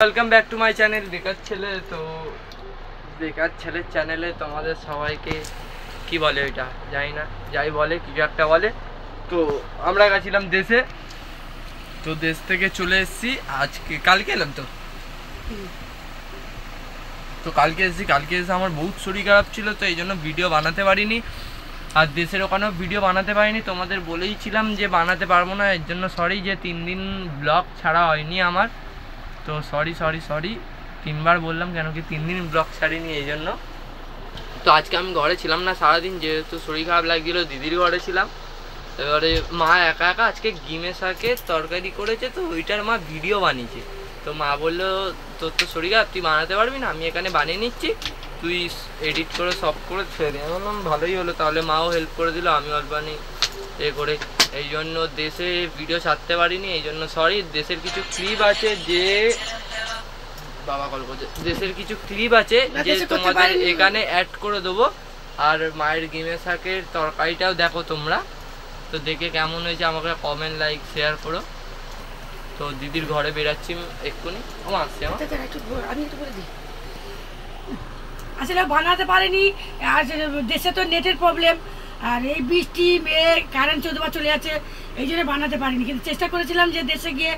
Welcome back to my channel বেকার ছেলে। তো বেকার ছেলের চ্যানেলে তোমাদের সবাইকে কি বলে ওইটা জানি না, যাই বলে কিছু একটা বলে। তো আমরা গেছিলাম দেশে, তো দেশ থেকে চলে এসেছি কালকে এলাম। তো কালকে এসে আমার বহুত শরীর খারাপ ছিল, তো এই জন্য ভিডিও বানাতে পারিনি। আর দেশের ওখানেও ভিডিও বানাতে পারিনি, তোমাদের বলেইছিলাম যে বানাতে পারবো না। এর জন্য সরি যে 3 দিন ব্লগ ছাড়া হয়নি আমার। তো সরি 3বার বললাম, কেন কি 3 দিন ব্লগ ছাড়িনি এই জন্য। তো আজকে আমি ঘরে ছিলাম না সারাদিন, যেহেতু শরীর খারাপ লাগছিলো, দিদির ঘরে ছিলাম। এবারে মা একা আজকে গিমে শাকের তরকারি করেছে, তো ওইটার মা ভিডিও বানিয়েছে। তো মা বললো তোর তো শরীর খারাপ, তুই বানাতে পারবি না, আমি এখানে বানিয়ে নিচ্ছি, তুই এডিট করে সব করে ছেড়ে দে। আমি বললাম ভালোই হলো, তাহলে মাও হেল্প করে দিল, আমি অল্পানি করে। এই জন্য দেশে ভিডিও ছাড়তে পারিনি, এই জন্য সরি। দেশের কিছু ক্লিপ আছে যে দেশের কিছু ক্লিপ আছে যে তোমাদের এখানে অ্যাড করে দেবো। আর মায়ের গিমের শাকের তরকারিটাও দেখো তোমরা, তো দেখে কেমন হয়েছে আমাকে কমেন্ট লাইক শেয়ার করো। তো দিদির ঘরে বেরাচ্ছি এক্ষুনি, আসছে আমি একটু বলে দিই। আসলে বানাতে পারিনি, আর দেশে তো নেটের প্রবলেম, আর এই বৃষ্টি মেঘ কারেন্ট 14 বার চলে যাচ্ছে, এই জন্য বানাতে পারিনি। কিন্তু চেষ্টা করেছিলাম যে দেশে গিয়ে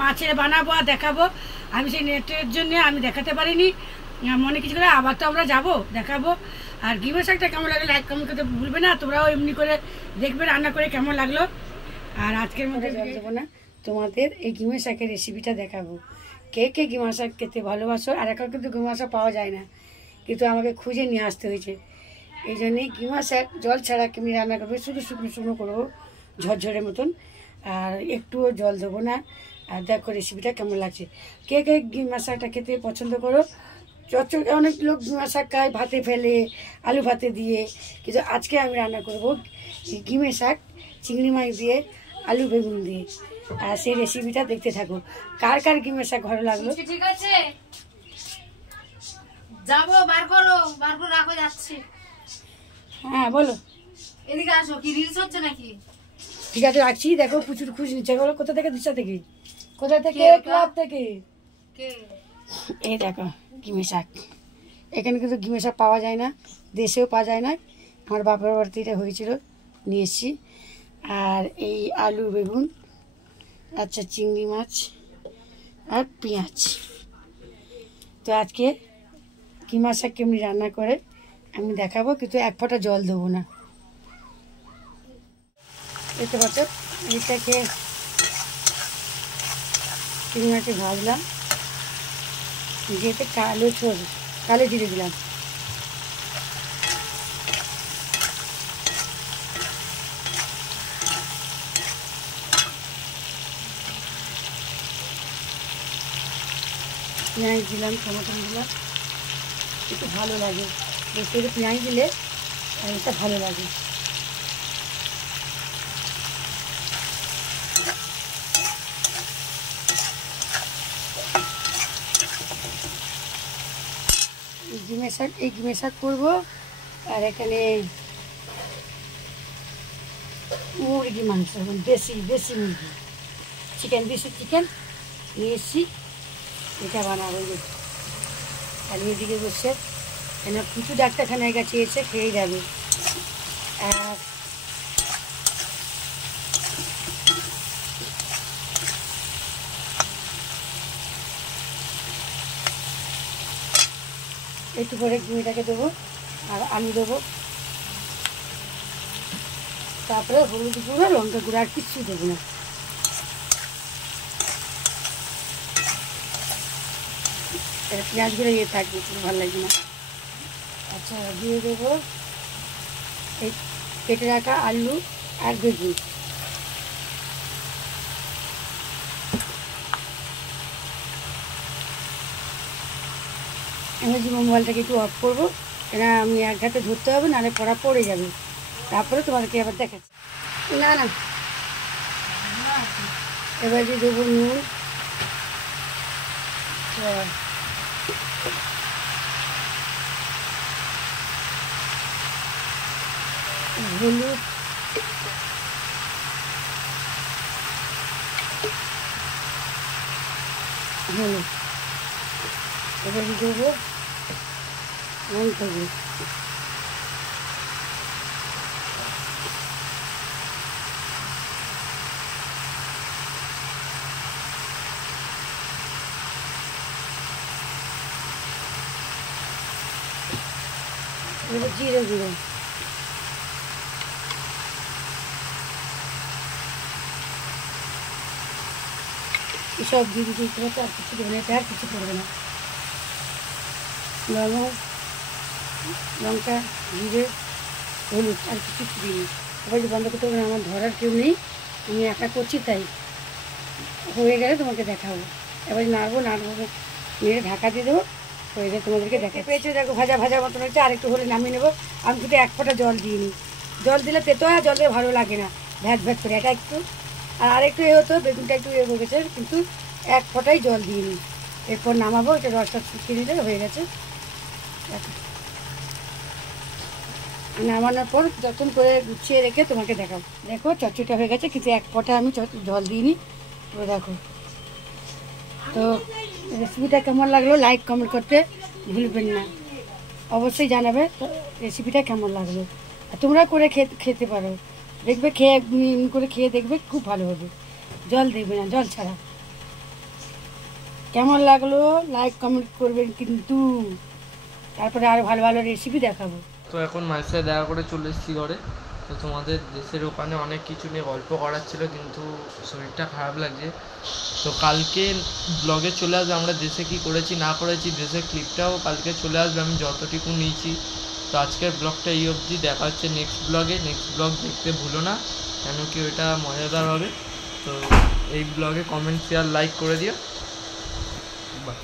মাছের বানাবো আর দেখাবো। আমি সেই নেটের জন্য আমি দেখাতে পারিনি, মনে কিছু করে। আবার তো আমরা যাবো, দেখাবো। আর গিমের শাকটা কেমন লাগলো লাইক কমেন্ট করতে ভুলবে না। তোমরাও এমনি করে দেখবে রান্না করে কেমন লাগলো। আর আজকের মধ্যে জল দেবো না, তোমাদের এই গিমের শাকের রেসিপিটা দেখাবো। কে কে গিমার শাক খেতে ভালোবাসো। আর এখন কিন্তু গিমার শাক পাওয়া যায় না, কিন্তু আমাকে খুঁজে নিয়ে আসতে হয়েছে। এই জন্যে গিমার শাক জল ছাড়া কেমনি রান্না করবো, শুধু শুকনো করবো ঝরঝরের মতন, আর একটুও জল দেবো না। আর দেখো রেসিপিটা কেমন লাগছে। কে কে গিমার শাকটা খেতে পছন্দ করো। অনেক লোক গিমার শাক খায় ভাতে ফেলে, আলু ভাতে দিয়ে, কিন্তু আজকে আমি রান্না করবো গিমের শাক চিংড়ি মাছ দিয়ে, আলু বেগুন দিয়ে। আর সেই রেসিপিটা দেখতে থাকো। কার কার গিমের শাক ভালো লাগলো। ঠিক আছে, যাবো, বার করো রাখো, যাচ্ছি। হ্যাঁ বলো, এদিকে আসো। কি রিলস হচ্ছে নাকি? ঠিক আছে রাখছি। দেখো প্রচুর খুশি নিচ্ছে। বলো কোথা থেকে, দিশা থেকে, কোথা থেকে, ক্লাব থেকে। এই দেখো গিমের শাক। এখানে কিন্তু গিমের শাক পাওয়া যায় না, দেশেও পাওয়া যায় না। আমার বাপের বাড়িতে এটা হয়েছিল, নিয়ে এসেছি। আর এই আলু বেগুন, আচ্ছা চিংড়ি মাছ আর পেঁয়াজ। তো আজকে কিমা শাক কেমনি রান্না করে আমি দেখাবো, কিন্তু এক ফোঁটা জল দেবো না। দেখতে পাচ্ছ, এটাকে চিংড়ি মাছটা ভাজলাম, যেতে কালো জিরে দিলাম। পেঁয়াজ দিলাম, টমেটো দিলাম, একটু ভালো লাগে। বেশি করে পেঁয়াজ দিলে এটা ভালো লাগে। এই গিমের শাক করবো। আর এখানে মুরগি মাংস, দেশি মুরগি, দেশি চিকেন নিয়ে এসেছি, এটা বানাবো। আর এদিকে বসে কেন কিছু ডাক্তারখানায় কাছে এসে খেয়ে যাবে। আর একটু পরে ডিমটাকে দেবো, আর আলু দেবো, তারপরে হলুদ গুঁড়ো, লঙ্কা গুঁড়ো, আর কিচ্ছু দেবো না। পেঁয়াজগুলো থাকবে, ভালো লাগবে না। আচ্ছা দিয়ে দেবো এই কেটে রাখা আলু আর বেগুন। আমি যে মোবাইলটাকে একটু অফ করবো, কেন আমি এক হাতে ধরতে হবে, নাহলে পড়া পড়ে যাবে। তারপরে তোমাদেরকে আবার দেখাচ্ছি। না এবার দিয়ে দেবো নুন, হলুদ, এবার কি করবো, অন করবো। এবার জিরে গুঁড়ো, এসব দিয়ে দিতে ইচ্ছে করছে, আর কিছু দেবে না, এটা আর কিছু করবে না। লবণ, লঙ্কা, জিরে, হলুদ, আর কিছু দিই। আবার যে বন্ধ করতে হবে না, আমার ধরার কেউ নেই, আমি একা করছি তাই। হয়ে গেলে তোমাকে দেখাবো। এবার নাড়বো, নেড়ে ঢাকা দিয়ে দেবো, হয়ে গেলে তোমাদেরকে দেখা পেয়েছে। দেখো ভাজা ভাজা মতন হচ্ছে, আর একটু হলে নামিয়ে নেবো। আমি কিন্তু এক ফোঁটা জল দিইনি, জল দিলে তেতো হয়, জল দিলে ভালো লাগে না, ভ্যাট ভ্যাট করে। এটা একটু আর একটু এ হতো, বেগুনটা একটু এ হয়ে গেছে, কিন্তু এক ফোঁটাই জল দিইনি। এরপর নামাবো, এটা রসটা শুকিয়ে নিলে হয়ে গেছে। নামানোর পর যতন করে গুছিয়ে রেখে তোমাকে দেখাবো। দেখো চচ্চড়িটা হয়ে গেছে, কিন্তু এক ফোঁটা আমি জল দিইনি। তো দেখো, তো রেসিপিটা কেমন লাগলো লাইক কমেন্ট করতে ভুলবেন না, অবশ্যই জানাবে তো রেসিপিটা কেমন লাগলো। আর তোমরা করে খেতে পারো, দেখবে খেয়ে করে খেয়ে দেখবে, খুব ভালো হবে। জল দেবে না, জল ছাড়া। কেমন লাগলো লাইক কমেন্ট করবেন কিন্তু, তারপরে আরও ভালো ভালো রেসিপি দেখাবো। তো এখন মায়ের সাথে দেখা করে চলে এসেছি ঘরে। তো তোমাদের দেশের ওখানে অনেক কিছু নিয়ে গল্প করার ছিল, কিন্তু শরীরটা খারাপ লাগছে। তো কালকে ব্লগে চলে আসবে আমরা দেশে কি করেছি না করেছি, দেশের ক্লিপটাও কালকে চলে আসবে, আমি যতটুকু নিয়েছি। তো আজকের ব্লগটা এই অবধি, দেখা হচ্ছে নেক্সট ব্লগে। নেক্সট ব্লগ দেখতে ভুলো না, কেন কি ওটা মজাদার হবে। তো এই ব্লগে কমেন্ট শেয়ার লাইক করে দিও। বাই।